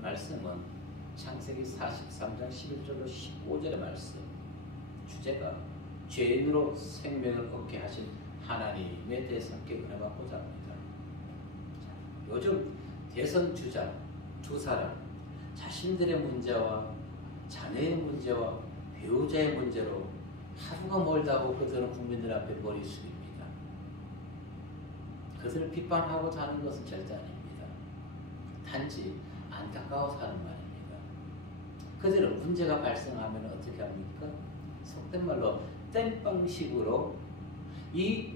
오늘 말씀은 창세기 43장 11절로 15절의 말씀. 주제가 죄인으로 생명을 얻게 하신 하나님에 대해서 함께 은혜받고자 합니다. 요즘 대선 주자 두 사람 자신들의 문제와 자녀의 문제와 배우자의 문제로 하루가 멀다고 그들은 국민들 앞에 머리 숙입니다. 그들을 비판하고자 하는 것은 절대 아닙니다. 단지 안타까워서 하는 말입니다. 그들은 문제가 발생하면 어떻게 합니까? 속된 말로 땜빵식으로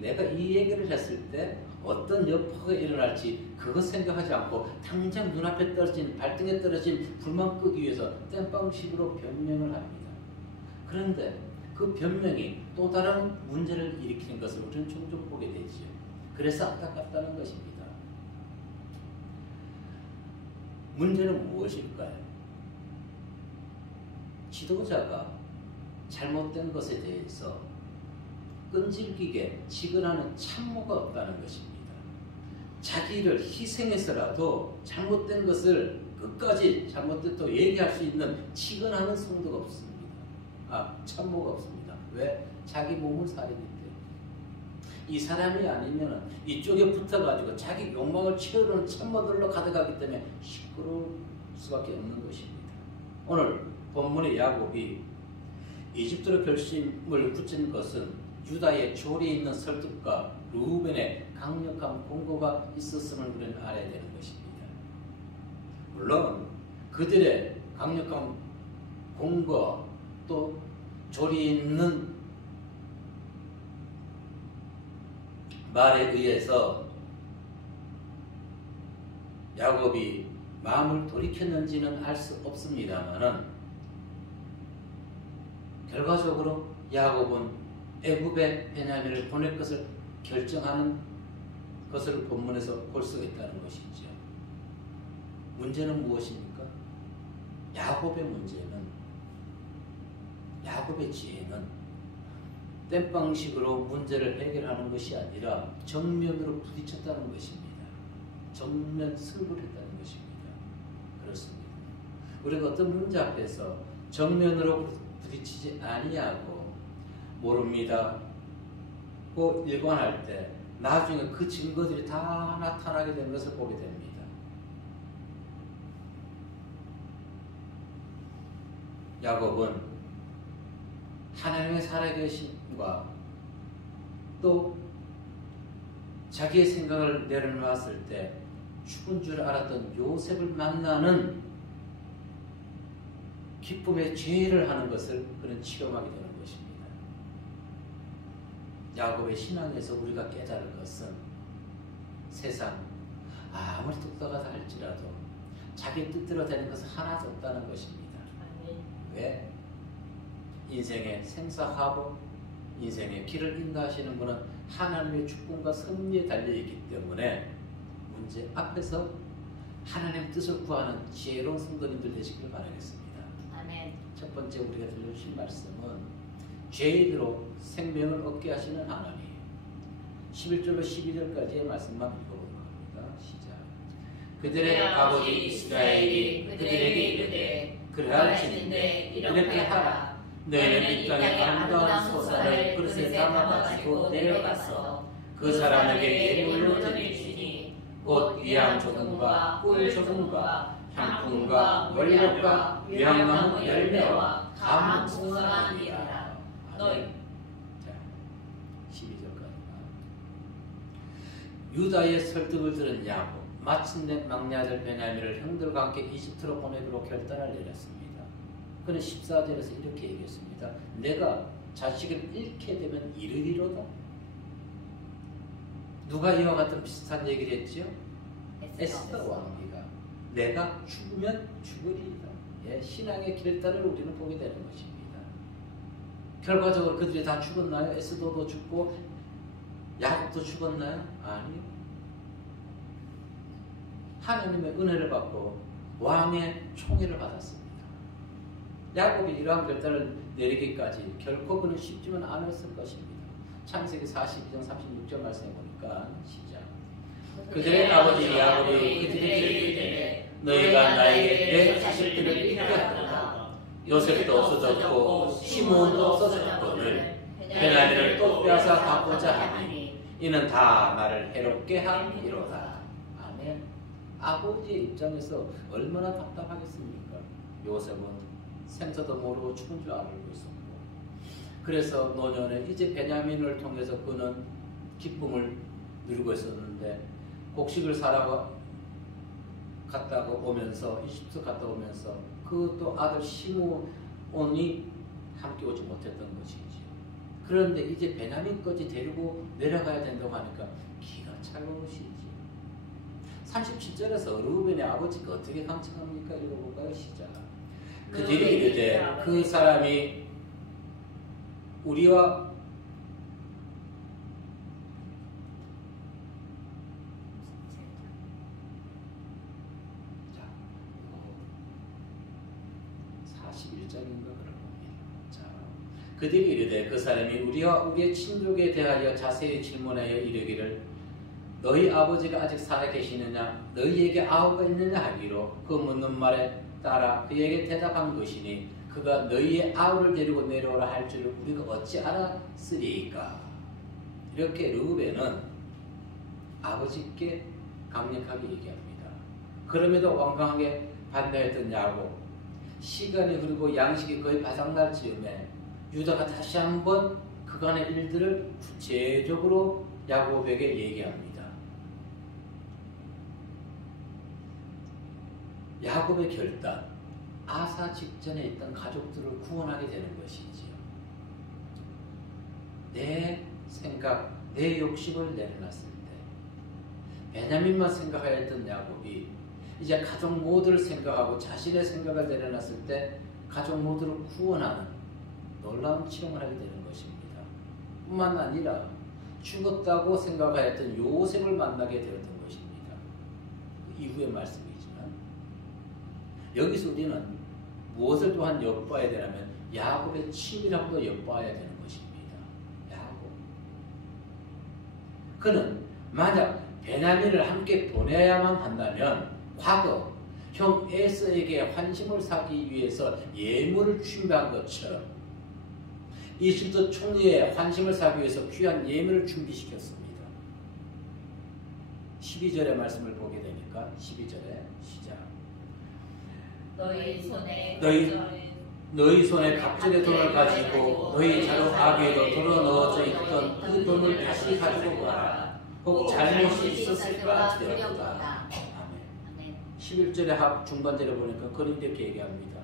내가 이 얘기를 했을 때 어떤 여파가 일어날지 그것 생각하지 않고 당장 눈앞에 떨어진 발등에 떨어진 불만 끄기 위해서 땜빵식으로 변명을 합니다. 그런데 그 변명이 또 다른 문제를 일으키는 것을 우리는 종종 보게 되지요. 그래서 안타깝다는 것입니다. 문제는 무엇일까요? 지도자가 잘못된 것에 대해서 끈질기게 직언하는 참모가 없다는 것입니다. 자기를 희생해서라도 잘못된 것을 끝까지 잘못됐다고 얘기할 수 있는 직언하는 성도가 없습니다. 참모가 없습니다. 왜? 자기 몸을 사리기 때문에. 이 사람이 아니면 이쪽에 붙어가지고 자기 욕망을 채우는 참모들로 가득하기 때문에 시끄러울 수밖에 없는 것입니다. 오늘 본문의 야곱이 이집트로 결심을 붙인 것은 유다의 조리에 있는 설득과 루벤의 강력한 공고가 있었음을 우리는 알아야 되는 것입니다. 물론 그들의 강력한 공고 또 조리에 있는 말에 의해서 야곱이 마음을 돌이켰는지는 알 수 없습니다만은 결과적으로 야곱은 애굽에 베냐민을 보낼 것을 결정하는 것을 본문에서 볼 수가 있다는 것이죠. 문제는 무엇입니까? 야곱의 문제는, 야곱의 지혜는 땜빵식으로 문제를 해결하는 것이 아니라 정면으로 부딪혔다는 것입니다. 정면 승부를 했다는 것입니다. 그렇습니다. 우리가 어떤 문제 앞에서 정면으로 부딪히지 아니하고 모릅니다 고 일관할 때 나중에 그 증거들이 다 나타나게 되는 것을 보게 됩니다. 야곱은 하나님의 살아계심과 또 자기의 생각을 내려놓았을 때 죽은 줄 알았던 요셉을 만나는 기쁨의 죄를 하는 것을 그는 체험하게 되는 것입니다. 야곱의 신앙에서 우리가 깨달을 것은 세상 아무리 똑똑하다 할지라도 자기 뜻대로 되는 것은 하나도 없다는 것입니다. 왜? 인생의 생사화복, 인생의 길을 인도하시는 분은 하나님의 주권과 섭리에 달려있기 때문에 문제 앞에서 하나님의 뜻을 구하는 지혜로운 성도님들 되시길 바라겠습니다. 아멘. 첫 번째 우리가 들려주신 말씀은 죄인으로 생명을 얻게 하시는 하나님. 11절로 12절까지의 말씀만 읽어보도록 합니다. 시작. 그들의 아버지 이스라엘이 그들에게 이르되 그러할지는데 이렇게 하라. 너희는 이 땅의 아름다운 소산을 그릇에 담아가지고 내려가서 그 사람에게 예물로 드리시니 곧 위암 조금과 꿀 조금과 향품과 원료과 위암나무 열매와 감 풍성하니라. 너희 12절까지가 유다의 설득을 들은 야곱 마침내 막내 아들 베냐민을 형들과 함께 이집트로 보내도록 결단을 내렸습니다. 그는 14절에서 이렇게 얘기했습니다. 내가 자식을 잃게 되면 이르리로다. 누가 이와 같은 비슷한 얘기를 했지요? 에스더 왕비가 내가 죽으면 죽으리이다. 예, 신앙의 결단을 우리는 보게 되는 것입니다. 결과적으로 그들이 다 죽었나요? 에스더도 죽고 야곱도 죽었나요? 아니요. 하나님의 은혜를 받고 왕의 총애를 받았습니다. 야곱이 이러한 결단을 내리기까지 결코 그는 쉽지만 않았을 것입니다. 창세기 42장 36절 말씀해 보니까 시작. 그들의 아버지 야곱이 그들에게 이르되 너희가 나에게 내 자식들을 잃게 하도다. 요셉도 없어졌고 시므온도 없어졌거늘 베냐민을 또 빼앗아 가고자 하니 이는 다 나를 해롭게 함이로다. 아멘. 아버지의 입장에서 얼마나 답답하겠습니까? 요셉은 생사도 모르고 죽은 줄 알고 있었고, 그래서 노년에 이제 베냐민을 통해서 그는 기쁨을 누리고 있었는데, 곡식을 사러 갔다가 오면서 이집트 갔다 오면서 그 또 아들 시므온이 함께 오지 못했던 것이지. 그런데 이제 베냐민까지 데리고 내려가야 된다고 하니까 기가 차가우시지. 37절에서 르우벤의 아버지가 어떻게 감청합니까? 읽어볼까요? 시작. 그들이 이르되 그 사람이 우리와 자, 41장인가 그런 겁니다. 자, 그들이 이르되 그 사람이 우리와 우리의 친족에 대하여 자세히 질문하여 이르기를 너희 아버지가 아직 살아 계시느냐? 너희에게 아우가 있느냐? 하기로 그 묻는 말에 따라 그에게 대답한 것이니 그가 너희의 아우를 데리고 내려오라 할 줄을 우리가 어찌 알았으리이까? 이렇게 르우벤은 아버지께 강력하게 얘기합니다. 그럼에도 완강하게 반대했던 야곱. 시간이 흐르고 양식이 거의 바닥날 즈음에 유다가 다시 한번 그간의 일들을 구체적으로 야곱에게 얘기합니다. 야곱의 결단, 아사 직전에 있던 가족들을 구원하게 되는 것이지요. 내 생각, 내 욕심을 내려놨을 때 베냐민만 생각하였던 야곱이 이제 가족 모두를 생각하고 자신의 생각을 내려놨을 때 가족 모두를 구원하는 놀라운 체험을 하게 되는 것입니다. 뿐만 아니라 죽었다고 생각하였던 요셉을 만나게 되었던 것입니다. 그 이후의 말씀이지만 여기서 우리는 무엇을 또한 엿봐야 되냐면 야곱의 치밀함도 엿봐야 되는 것입니다. 야곱. 그는 만약 베냐민을 함께 보내야만 한다면 과거 형 에서에게 환심을 사기 위해서 예물을 준비한 것처럼 이집트 총리의 환심을 사기 위해서 귀한 예물을 준비시켰습니다. 12절의 말씀을 보게 되니까 12절에 시작. 너희 손에 갑절의 돈을 가지고 너희 자루 아귀에도 덜어 넣어져 있던 그 돈을 다시 가지고 와라. 혹 잘못이 있었을까 두려우다. 아멘. 11절의 중반절에 보니까 그는 이렇게 얘기합니다.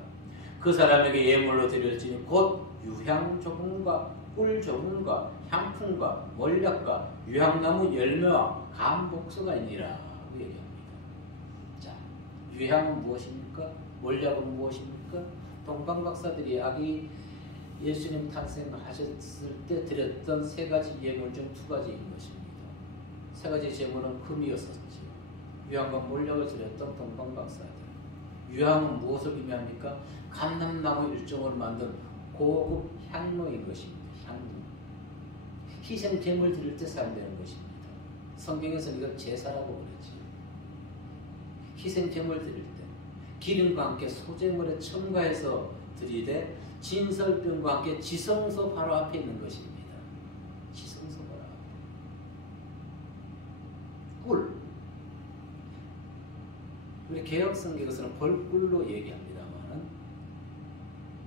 그 사람에게 예물로 드릴지니 곧 유향 조금과 꿀 조금과 향품과 몰약과 유향나무 열매와 감복수가 있니라 얘기합니다. 자, 유향은 무엇입니까? 몰약은 무엇입니까? 동방박사들이 아기 예수님 탄생하셨을 때 드렸던 세 가지 예물 중 두 가지인 것입니다. 세 가지 제물은 금이었었지. 유향과 몰약을 드렸던 동방박사들. 유향은 무엇을 의미합니까? 감람나무 일종으로 만든 고급 향로인 것입니다. 향로. 희생 제물 드릴 때 사용되는 것입니다. 성경에서 이걸 제사라고 그러지. 희생 제물 드릴 때 기름과 함께 소제물에 첨가해서 드리되 진설병과 함께 지성소 바로 앞에 있는 것입니다. 지성소 바로 앞에. 꿀. 우리 개혁성경에서는 벌꿀로 얘기합니다만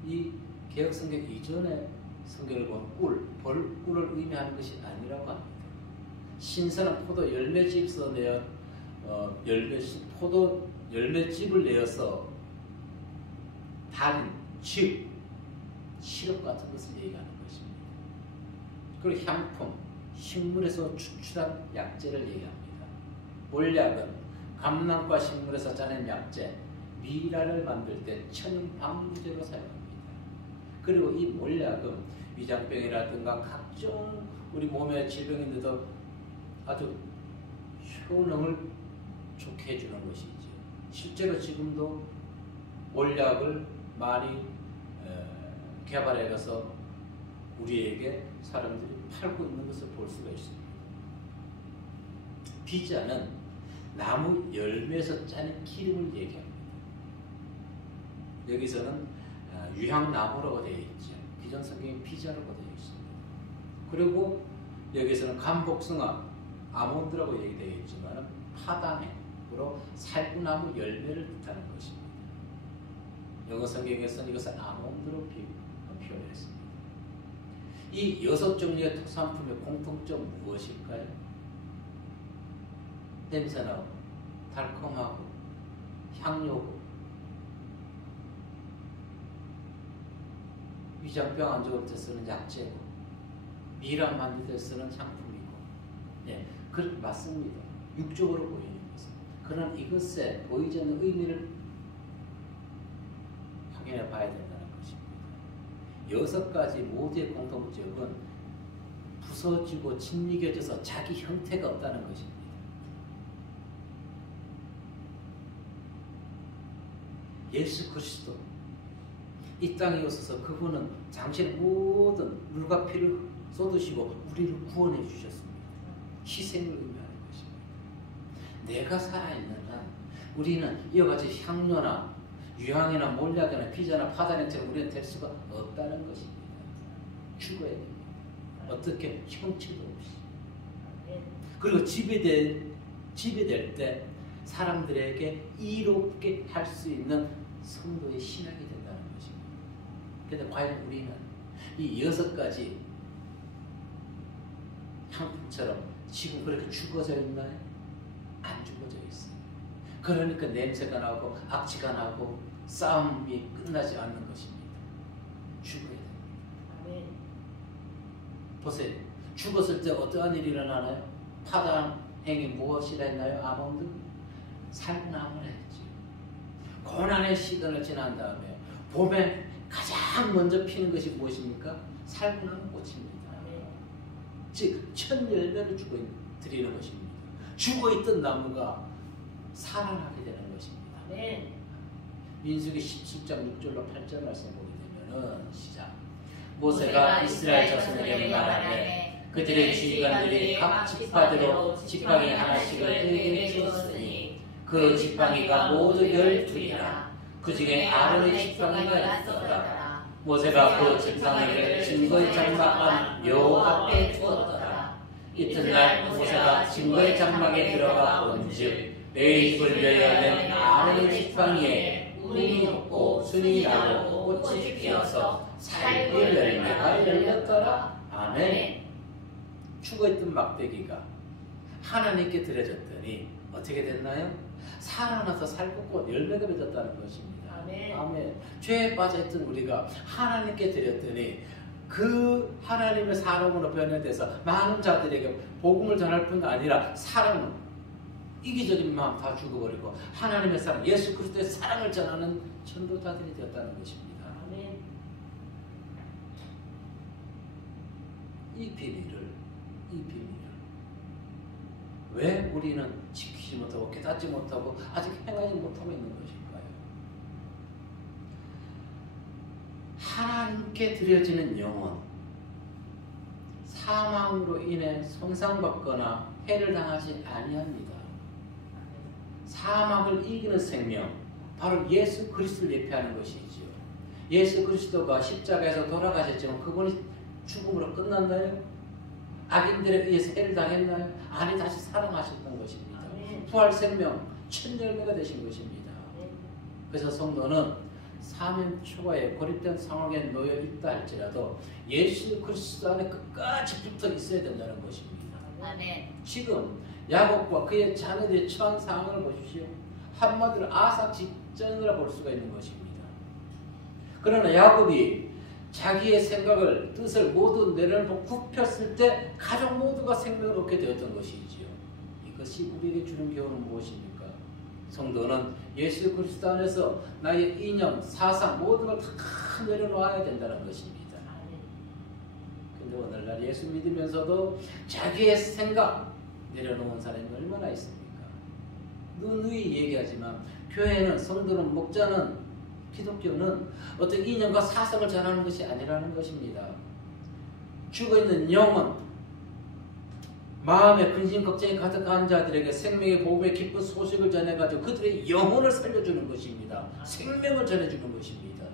이 개혁성경 이전의 성경을 보면 벌꿀을 의미하는 것이 아니라고 합니다. 신선한 포도 열매집에서 내어 포도 열매집을 내어서 단, 즙, 시럽 같은 것을 얘기하는 것입니다. 그리고 향품, 식물에서 추출한 약재를 얘기합니다. 몰약은 감람과 식물에서 짜낸 약재, 미라를 만들 때 천연 방부제로 사용합니다. 그리고 이 몰약은 위장병이라든가 각종 우리 몸의 질병인데도 아주 효능을 좋게 해주는 것이죠. 실제로 지금도 몰약을 많이 개발해서 우리에게 사람들이 팔고 있는 것을 볼 수가 있습니다. 비자는 나무 열매에서 짜는 기름을 얘기합니다. 여기서는 유향나무라고 되어 있죠. 기존 성경에 피자라고 되어 있습니다. 그리고 여기서는 감복숭아, 아몬드라고 얘기되어 있지만 파당으로 살구나무 열매를 뜻하는 것입니다. 영어 성경에서는 이것을 아몬드로 표현했습니다. 이 6종류의 특산품의 공통점 무엇일까요? 냄새나고 달콤하고 향료고 위장병 안 좋을 때 쓰는 약재고 미람 만들 때 쓰는 상품이고 네, 그렇게 맞습니다. 육적으로 보이는 것은. 그러나 이것에 보이지 않는 의미를 확인해 봐야 된다는 것입니다. 6가지 모두의 공통점은 부서지고 짓이겨져서 자기 형태가 없다는 것입니다. 예수 그리스도 이 땅에 오셔서 그분은 당신의 모든 물과 피를 쏟으시고 우리를 구원해 주셨습니다. 희생을 의미하는 것입니다. 내가 살아있는 한 우리는 이와 같이 향료나 유향이나 몰약이나 피자나 파다렌처럼 우리는 될 수가 없다는 것입니다. 죽어야 됩니다. 어떻게? 형체도 없이. 그리고 지배될 때 사람들에게 이롭게 할 수 있는 성도의 신학이 된다는 것입니다. 그런데 과연 우리는 이 6가지 향품처럼 지금 그렇게 죽어져 있나요? 안 죽어져 있어요. 그러니까 냄새가 나고 악취가 나고 싸움이 끝나지 않는 것입니다. 죽어야 됩니다. 보세요. 죽었을 때 어떠한 일이 일어나나요? 파당행이 무엇이라 했나요? 아몬드? 살구나무라 했죠. 고난의 시간을 지난 다음에 봄에 가장 먼저 피는 것이 무엇입니까? 살구나무 꽃입니다. 즉, 첫 열매를 드리는 것입니다. 죽어있던 나무가 살아나게 되는 것입니다. 민수기 17장 6절로 8절 말씀 보게 되면은 시작. 모세가 이스라엘 자손에게 말하되 그들의 지휘관들이 각 지파대로 지팡이 하나씩을 그에게 주었으니 그 지팡이가 모두 12이라. 그 중에 아론의 지팡이가 있었더라. 모세가 그 지팡이를 증거의 장막 안 묘 앞에 두었더라. 이튿날 모세가 증거의 장막에 들어가 본즉 내 입을 멸려낸 아론의 지팡이에 운이 높고 순이 나고 꽃이 피어서 살구 열매가 열렸더라. 아멘. 죽어있던 막대기가 하나님께 드려졌더니 어떻게 됐나요? 살아나서 살구꽃 열매가 맺었다는 것입니다. 아멘. 죄에 빠져있던 우리가 하나님께 드렸더니 그 하나님의 사람으로 변화돼서 많은 자들에게 복음을 전할 뿐 아니라 사랑은 이기적인 마음 다 죽어버리고 하나님의 사랑, 예수 그리스도의 사랑을 전하는 전도자들이 되었다는 것입니다. 아멘. 이 비밀을 왜 우리는 지키지 못하고 깨닫지 못하고 아직 행하지 못하고 있는 것일까요? 하나님께 드려지는 영혼, 사망으로 인해 손상받거나 해를 당하지 아니합니다. 사망을 이기는 생명, 바로 예수 그리스도를 예표하는 것이지요. 예수 그리스도가 십자가에서 돌아가셨지만 그분이 죽음으로 끝났나요? 악인들에 의해서 해를 당했나요? 아니, 다시 살아나셨던 것입니다. 부활 생명, 첫 열매가 되신 것입니다. 그래서 성도는 사명 초과에 고립된 상황에 놓여 있다 할지라도 예수 그리스도 안에 끝까지 붙어 있어야 된다는 것입니다. 지금 야곱과 그의 자녀들의 처한 상황을 보십시오. 한마디로 아사 직전이라 볼 수가 있는 것입니다. 그러나 야곱이 자기의 생각을, 뜻을 모두 내려놓고 굽혔을 때 가족 모두가 생명을 얻게 되었던 것이지요. 이것이 우리에게 주는 교훈은 무엇입니까? 성도는 예수 그리스도 안에서 나의 이념, 사상 모든 걸 다 내려놓아야 된다는 것입니다. 근데 오늘날 예수 믿으면서도 자기의 생각 내려놓은 사람이 얼마나 있습니까? 누누이 얘기하지만 교회는, 성도는, 목자는, 기독교는 어떤 이념과 사상을 전하는 것이 아니라는 것입니다. 죽어있는 영혼, 마음에 근심 걱정이 가득한 자들에게 생명의 복음의 기쁜 소식을 전해가지고 그들의 영혼을 살려주는 것입니다. 생명을 전해주는 것입니다.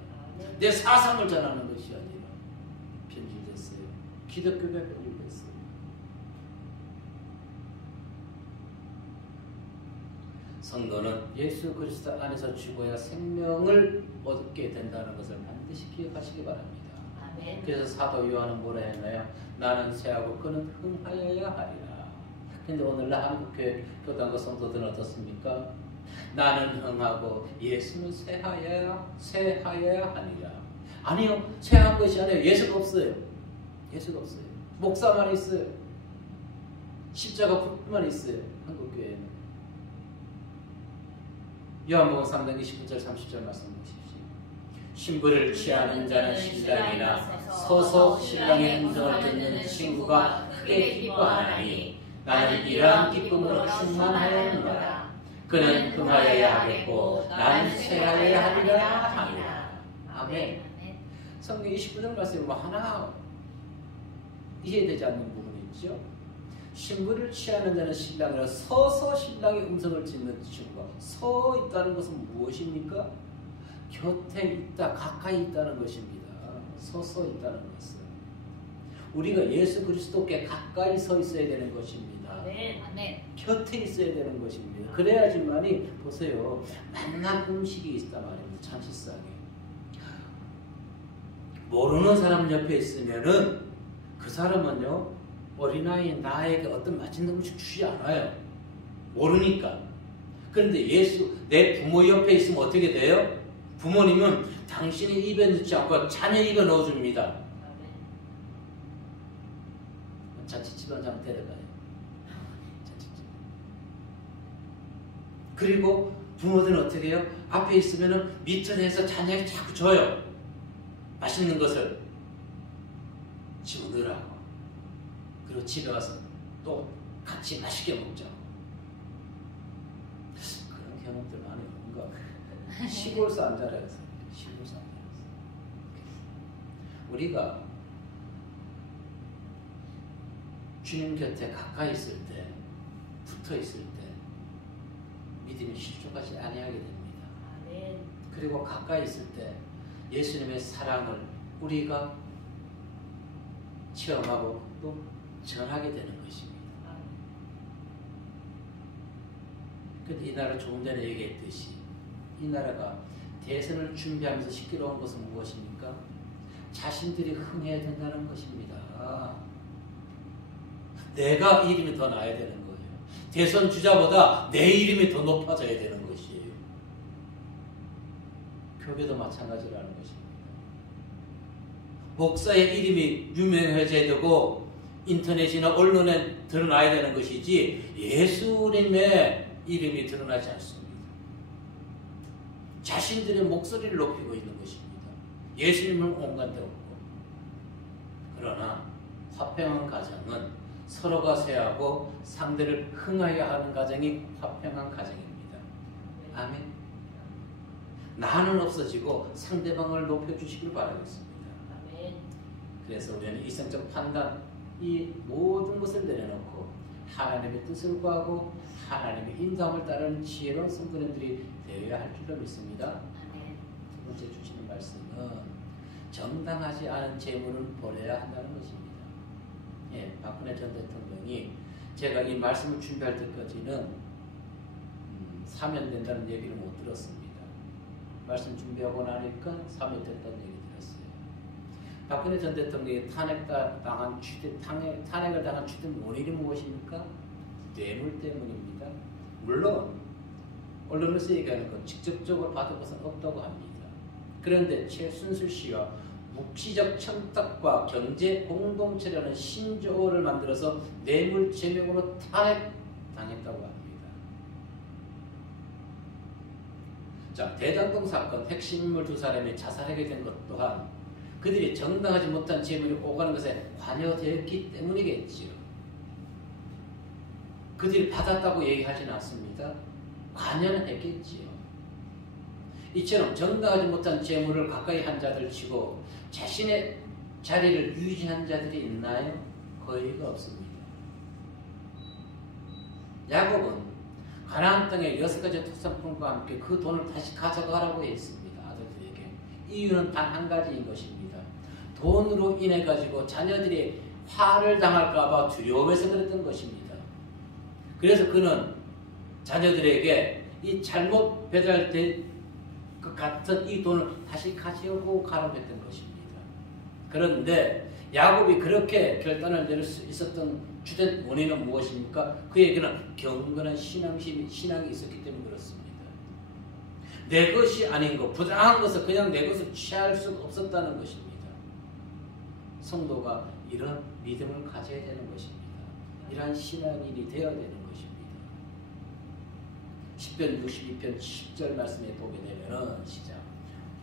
내 사상을 전하는 것이 아니라 편집됐어요. 기독교가 편집됐어요. 성도는 예수 그리스도 안에서 죽어야 생명을 얻게 된다는 것을 반드시 기억하시기 바랍니다. 아멘. 그래서 사도 요한은 뭐라 했나요? 나는 쇠하고 그는 흥하여야 하리라. 근데 오늘날 한국교회 교단과 성도들은 어떻습니까? 나는 흥하고 예수는 쇠하여야 하니라. 아니요, 쇠한 것이 아니에요. 예수가 없어요. 예수가 없어요. 목사만 있어요. 십자가 붓만 있어요. 한국교회는. 요한복음 3장 29절 30절 말씀 보십시오. 신부를 취하는 자는 신랑이나 서서 신랑의 음성을 듣는 친구가 크게 기뻐하나니 나는 이러한 기쁨으로 충만하였노라. 그는 흥하여야 하겠고 나는 쇠하여야 하리라 하니라. 아멘. 성경 29절 말씀에 뭐 하나 이해되지 않는 부분이 있죠. 신부를 취하는 자는 신랑이라 서서 신랑의 음성을 듣는 친구가 서 있다는 것은 무엇입니까? 곁에 있다, 가까이 있다는 것입니다. 서서 있다는 것은 우리가 예수 그리스도께 가까이 서 있어야 되는 것입니다. 아멘. 곁에 있어야 되는 것입니다. 그래야지만이 보세요, 만난 음식이 있단 말입니다. 참치싸게 모르는 사람 옆에 있으면은 그 사람은요 어린아이인 나에게 어떤 맛있는 음식 주지 않아요. 모르니까. 그런데 내 부모 옆에 있으면 어떻게 돼요? 부모님은 당신의 입에 넣지 않고 자녀 입에 넣어줍니다. 자취집안 장 데려가요. 자취집. 그리고 부모들은 어떻게 해요? 앞에 있으면 밑에서 자녀에게 자꾸 줘요. 맛있는 것을 집어넣으라고. 그리고 집에 와서 또 같이 맛있게 먹자고. 그런 경험들 많이 뭔가 시골 사람들에서 우리가 주님 곁에 가까이 있을 때, 붙어 있을 때 믿음이 실족하지 아니하게 됩니다. 아멘. 그리고 가까이 있을 때 예수님의 사랑을 우리가 체험하고 또 전하게 되는 것입니다. 근데 이 나라 조금 전에 얘기했듯이 이 나라가 대선을 준비하면서 시끄러운 것은 무엇입니까? 자신들이 흥해야 된다는 것입니다. 내가 이름이 더 나야 되는 거예요. 대선 주자보다 내 이름이 더 높아져야 되는 것이에요. 교회도 마찬가지라는 것입니다. 목사의 이름이 유명해져야 되고 인터넷이나 언론에 드러나야 되는 것이지 예수님의 이름이 드러나지 않습니다. 자신들의 목소리를 높이고 있는 것입니다. 예수님은 온갖 데 없고. 그러나 화평한 가정은 서로가 쇠하고 상대를 흥하여 하는 가정이 화평한 가정입니다. 아멘. 나는 없어지고 상대방을 높여주시길 바라겠습니다. 아멘. 그래서 우리는 이성적 판단, 이 모든 것을 내려놓고 하나님의 뜻을 구하고 하나님의 인도함을 따르는 지혜로운 성도님들이 되어야 할 줄로 믿습니다. 아멘. 두 번째 주시는 말씀은 정당하지 않은 재물은 버려야 한다는 것입니다. 예, 박근혜 전 대통령이 제가 이 말씀을 준비할 때까지는 사면된다는 얘기를 못 들었습니다. 말씀 준비하고 나니까 사면됐다는 얘기 들었어요. 박근혜 전 대통령이 탄핵을 당한 주된 원인이 무엇입니까? 뇌물 때문입니다. 물론 언론에서 얘기하는 건 직접적으로 받은 것은 없다고 합니다. 그런데 최순실 씨와 묵시적 청탁과 경제 공동체라는 신조어를 만들어서 뇌물 제명으로 탄핵당했다고 합니다. 자, 대장동 사건 핵심 인물 두 사람이 자살하게 된 것 또한 그들이 정당하지 못한 재물이 오가는 것에 관여되었기 때문이겠지요. 그들이 받았다고 얘기하지는 않습니다. 관여는 했겠지요. 이처럼 정당하지 못한 재물을 가까이 한 자들 치고 자신의 자리를 유지한 자들이 있나요? 거의가 없습니다. 야곱은 가나안 땅의 6가지 특산품과 함께 그 돈을 다시 가져가라고 했습니다. 아들들에게. 이유는 단 한 가지인 것입니다. 돈으로 인해 가지고 자녀들이 화를 당할까 봐 두려움에서 그랬던 것입니다. 그래서 그는 자녀들에게 이 잘못 배달된 것 같은 이 돈을 다시 가지고 가라고 했던 것입니다. 그런데 야곱이 그렇게 결단을 내릴 수 있었던 주된 원인은 무엇입니까? 그에게는 경건한 신앙이 있었기 때문에 그렇습니다. 내 것이 아닌 것, 부당한 것을 그냥 내 것을 취할 수 없었다는 것입니다. 성도가 이런 믿음을 가져야 되는 것입니다. 이러한 신앙인이 되어야 되는 것입니다. 10편 62편 10절 말씀에 보게 되면은 시작.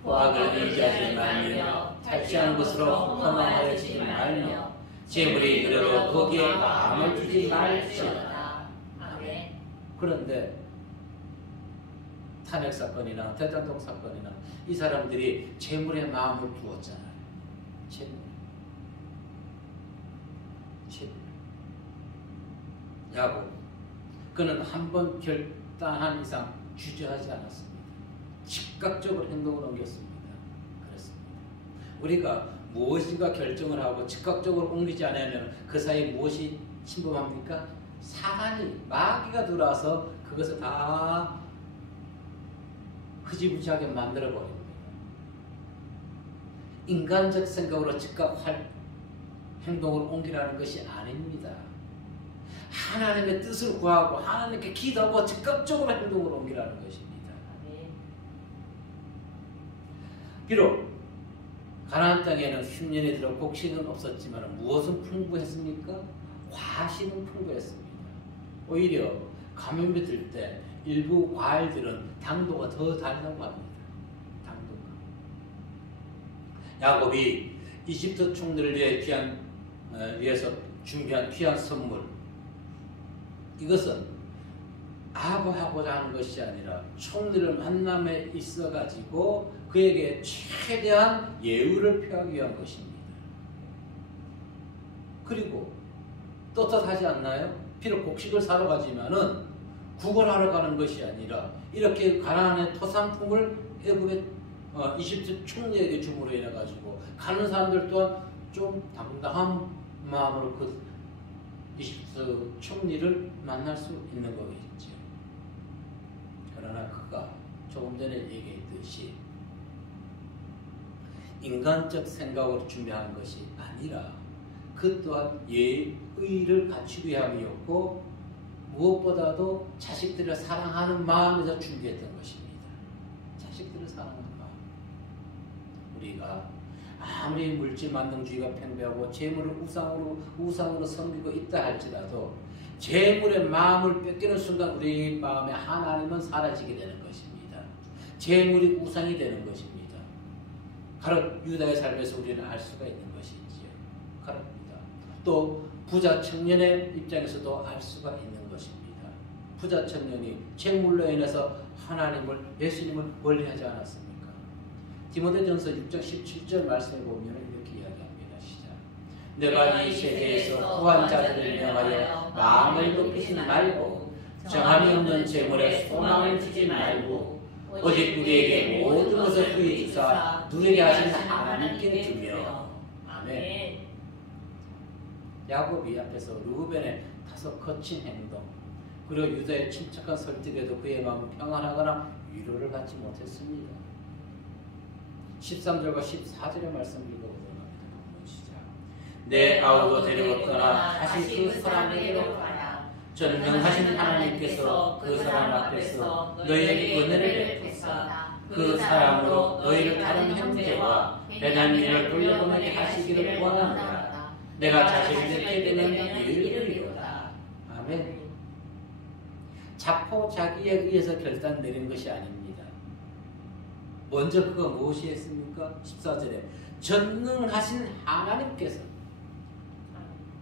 포악을 의지하지 말며 탈취하는 것으로 허망하여지지 말며 재물이 그대로 거기에 마음을 두지 말지어다. 아멘. 그런데 탄핵 사건이나 대장동 사건이나 이 사람들이 재물에 마음을 두었잖아요. 재물. 야곱. 그는 한 번 결단한 이상 주저하지 않았습니다. 즉각적으로 행동을 옮겼습니다. 그렇습니다. 우리가 무엇인가 결정을 하고 즉각적으로 옮기지 않으면 그 사이에 무엇이 침범합니까? 사단이, 마귀가 들어와서 그것을 다 흐지부지하게 만들어버립니다. 인간적 생각으로 즉각 행동을 옮기라는 것이 아닙니다. 하나님의 뜻을 구하고 하나님께 기도하고 즉각적으로 행동을 옮기라는 것입니다. 비록 가나안 땅에는 흉년이 들어 곡식은 없었지만 무엇은 풍부했습니까? 과실은 풍부했습니다. 오히려 가뭄이 들 때 일부 과일들은 당도가 더 달다고 합니다. 당도가. 야곱이 이집트 총리를 위해서 준비한 귀한 선물, 이것은 아부하고자 하는 것이 아니라 총리를 만남에 있어 가지고 그에게 최대한 예우를 표하기 위한 것입니다. 그리고 떳떳하지 않나요? 비록 곡식을 사러 가지만은 구걸하러 가는 것이 아니라 이렇게 가나안의 토산품을 애굽의 이집트 총리에게 줌으로 인해 가지고 가는 사람들 또한 좀 당당한 마음으로 그 이집트 총리를 만날 수 있는 거겠죠. 그러나 그가 조금 전에 얘기했듯이 인간적 생각으로 준비한 것이 아니라 그 또한 예의를 갖추기 위함이었고 무엇보다도 자식들을 사랑하는 마음에서 준비했던 것입니다. 자식들을 사랑하는 마음. 우리가 아무리 물질 만능주의가 팽배하고 재물을 우상으로 섬기고 있다 할지라도 재물의 마음을 뺏기는 순간 우리 마음에 하나님은 사라지게 되는 것입니다. 재물이 우상이 되는 것입니다. 바로 유다의 삶에서 우리는 알 수가 있는 것이지요. 그렇습니다. 또 부자 청년의 입장에서도 알 수가 있는 것입니다. 부자 청년이 재물로 인해서 하나님을, 예수님을 멀리하지 않았습니까? 디모데전서 6장 17절 말씀에 보면 이렇게 이야기합니다. 시작. 내가 이 세계에서 구한 자들을 명하여 마음을 높이지 말고 정함이 없는 재물에 소망을 두지 말고 오직 우리에게 모든 것을 부여 주사 누리게 하신 하나님께 두며. 아멘. 야곱이 앞에서 루벤의 다소 거친 행동 그리고 유다의 침착한 설득에도 그의 마음은 평안하거나 위로를 받지 못했습니다. 13절과 14절의 말씀 읽어보도록 합니다. 시작. 내 아우도 데리고 떠나 다시 그 사람에게로 가라. 전능하신 하나님께서 그 사람 앞에서 너희에게 은혜를 베푸사 그 사람으로 너희를 다른 형제와 베냐민을 돌려보내게 하시기를 원합니다. 내가 자식들에게 되는 일을 이루다. 아멘. 자포자기에 의해서 결단 내린 것이 아닙니다. 먼저 그가 무엇이 했습니까? 14절에 전능하신 하나님께서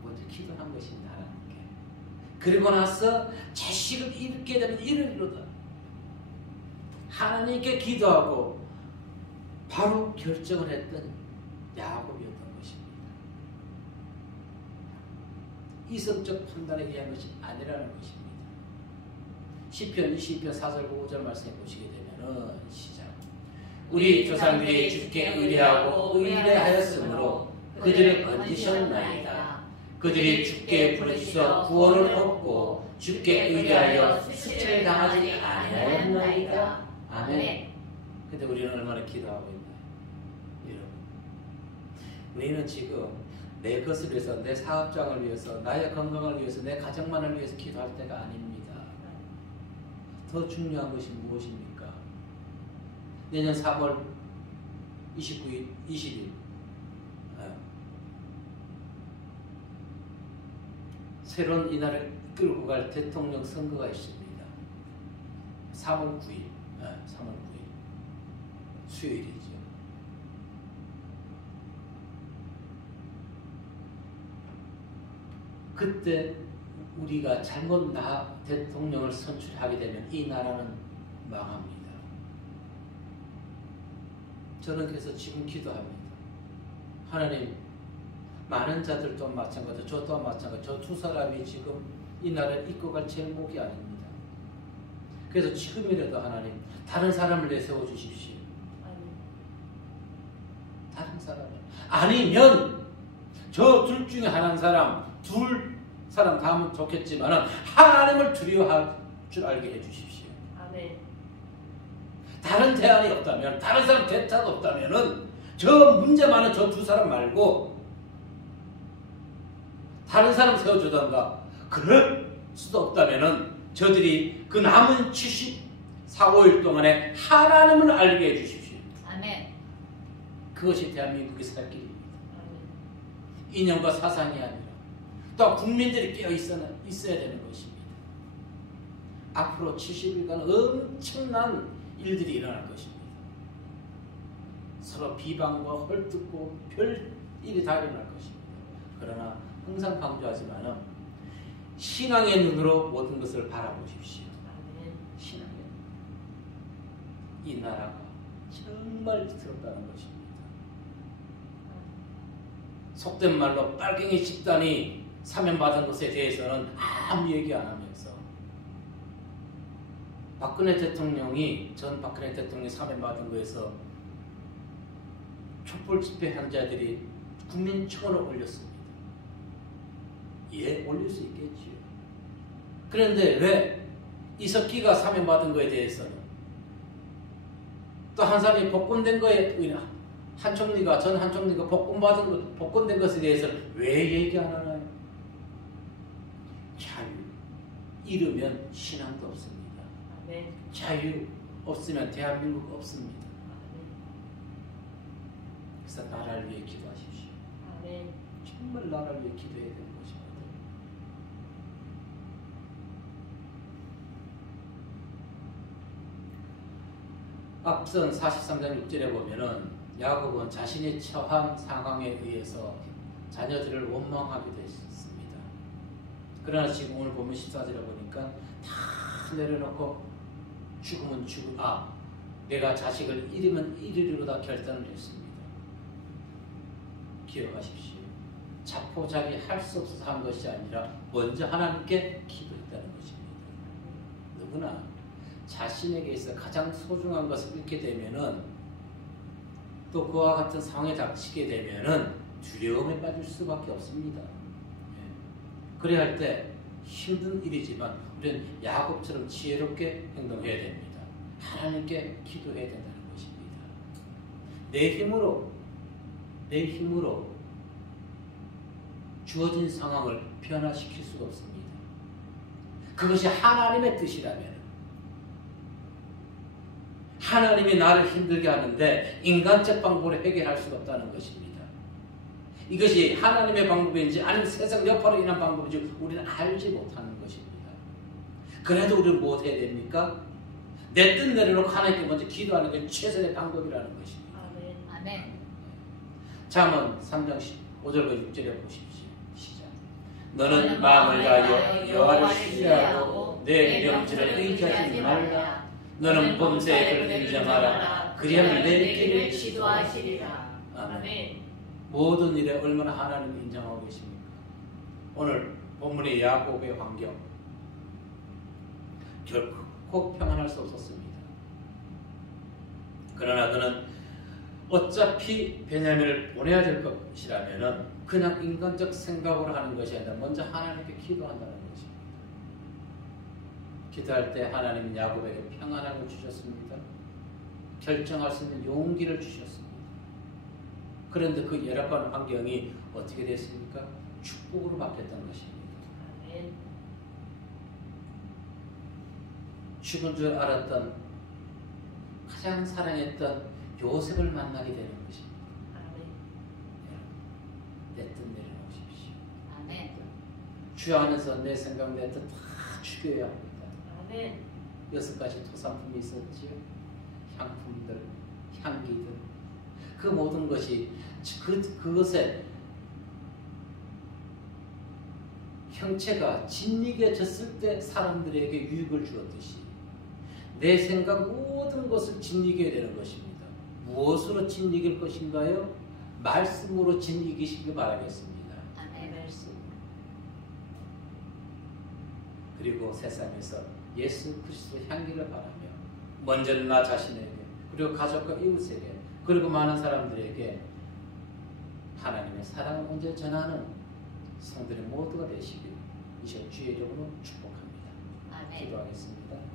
먼저 기도한 것입니다. 하나님께. 그리고 나서 자식을 잃게 되는 일을 이루다. 하나님께 기도하고 바로 결정을 했던 야곱이었던 것입니다. 이성적 판단에 의한 것이 아니라는 것입니다. 시편 22편 4절 5절 말씀해 보시게 되면은 시작. 우리 조상들이 주께 의뢰하고 의뢰하였으므로 그들을 건지셨나이다. 그들이 주께 부르짖어 구원을 얻고 주께 의뢰하여 수치를 당하지 아니하였나이다. 아멘. 근데 우리는 얼마나 기도하고 있나요? 여러분, 우리는 지금 내 것을 위해서, 내 사업장을 위해서, 나의 건강을 위해서, 내 가정만을 위해서 기도할 때가 아닙니다. 더 중요한 것이 무엇입니까? 내년 3월 29일, 20일 새로운 이 나라를 이끌고 갈 대통령 선거가 있습니다. 3월 9일, 3월 9일 수요일이죠. 그때 우리가 잘못 대통령을 선출하게 되면 이 나라는 망합니다. 저는 그래서 지금 기도합니다. 하나님, 많은 자들도 마찬가지고 저 또한 마찬가지고 저 두 사람이 지금 이 나라를 이끌어갈 제목이 아닙니다. 그래서 지금이라도 하나님 다른 사람을 내세워 주십시오. 다른 사람을. 아니면 저 둘 중에 한 사람, 둘 사람 다 하면 좋겠지만 하나님을 두려워할 줄 알게 해주십시오. 아멘. 다른 대안이 없다면, 다른 사람 대타가 없다면은 저 문제 많은 저 두 사람 말고 다른 사람 세워주던가. 그럴 수도 없다면은 저들이 그 남은 74, 5일 동안에 하나님을 알게 해주십시오. 아멘. 그것이 대한민국의 살 길입니다. 아멘. 이념과 사상이 아니라 또 국민들이 깨어 있어야 되는 것입니다. 앞으로 70일간 엄청난 일들이 일어날 것입니다. 서로 비방과 헐뜯고 별 일이 다 일어날 것입니다. 그러나 항상 강조하지만 신앙의 눈으로 모든 것을 바라보십시오. 신앙의 눈. 이 나라가 정말 비틀었다는 것입니다. 속된 말로 빨갱이 집단이 사면받은 것에 대해서는 아무 얘기 안 하면서 박근혜 대통령이 전 박근혜 대통령이 사면받은 거에서 촛불 집회한 자들이 국민청원을 올렸습니다. 예, 올릴 수 있겠지요. 그런데 왜 이석기가 사면받은 거에 대해서는 또 한 사람이 복권된 거에 전 한총리가 복권된 것에 대해서는 왜 얘기 안 하나요? 자유 잃으면 신앙도 없습니다. 아멘. 자유 없으면 대한민국 없습니다. 그래서 나라를 위해 기도하십시오. 아멘. 정말 나라를 위해 기도해야 되는 것입니다. 앞선 43장 6절에 보면은 야곱은 자신이 처한 상황에 의해서 자녀들을 원망하게 됐습니다. 그러나 지금 오늘 보면 14절에 보니까 다 내려놓고 죽으면 내가 자식을 잃으면 잃으리로다 결단을 했습니다. 기억하십시오. 자포자기 할 수 없어서 한 것이 아니라 먼저 하나님께 기도했다는 것입니다. 누구나 자신에게 있어 가장 소중한 것을 잃게 되면은 또 그와 같은 상황에 닥치게 되면은 두려움에 빠질 수밖에 없습니다. 그래야 할 때 힘든 일이지만 우리는 야곱처럼 지혜롭게 행동해야 됩니다. 하나님께 기도해야 된다는 것입니다. 내 힘으로 주어진 상황을 변화시킬 수가 없습니다. 그것이 하나님의 뜻이라면 하나님이 나를 힘들게 하는데 인간적 방법으로 해결할 수가 없다는 것입니다. 이것이 하나님의 방법인지 아니면 세상 여파로 인한 방법인지 우리는 알지 못하는 것입니다. 그래도 우리는 무엇 해야 됩니까? 내 뜻 내려놓고 하나님께 먼저 기도하는 게 최선의 방법이라는 것입니다. 아멘. 잠언 3장 5절과 6절에 보십시오. 시작. 너는 마음을 다하여 여호와를 신뢰하고 내 명절을 의지하지 말라. 너는 범사에 그를 인정하라. 그리하면 내 길을 지도하시리라. 아멘. 모든 일에 얼마나 하나님을 인정하고 계십니까? 오늘 본문의 야곱의 환경 결코 평안할 수 없었습니다. 그러나 그는 어차피 베냐민을 보내야 될 것이라면은 그냥 인간적 생각으로 하는 것이 아니라 먼저 하나님께 기도한다는 것입니다. 기도할 때 하나님은 야곱에게 평안함을 주셨습니다. 결정할 수 있는 용기를 주셨습니다. 그런데 그 열악한 환경이 어떻게 됐습니까? 축복으로 바뀌었던 것입니다. 아멘. 죽은 줄 알았던 가장 사랑했던 요셉을 만나게 되는 것입니다. 아멘. 내 뜻 내려놓으십시오. 아멘. 주 안에서 내 생각 내 뜻 다 죽여야 합니다. 아멘. 6가지 토산품이 있었지요. 향품들, 향기들, 그 모든 것이 그것에 형체가 짓이겨졌을 때 사람들에게 유익을 주었듯이 내 생각 모든 것을 짓이겨야 되는 것입니다. 무엇으로 짓이길 것인가요? 말씀으로 짓이기시길 바라겠습니다. 아멘. 말씀. 그리고 세상에서 예수 그리스도의 향기를 바라며 먼저는 나 자신에게 그리고 가족과 이웃에게 그리고 많은 사람들에게 하나님의 사랑을 먼저 전하는 성들의 모두가 되시길 이제 주의 이름으로 축복합니다. 아멘. 기도하겠습니다.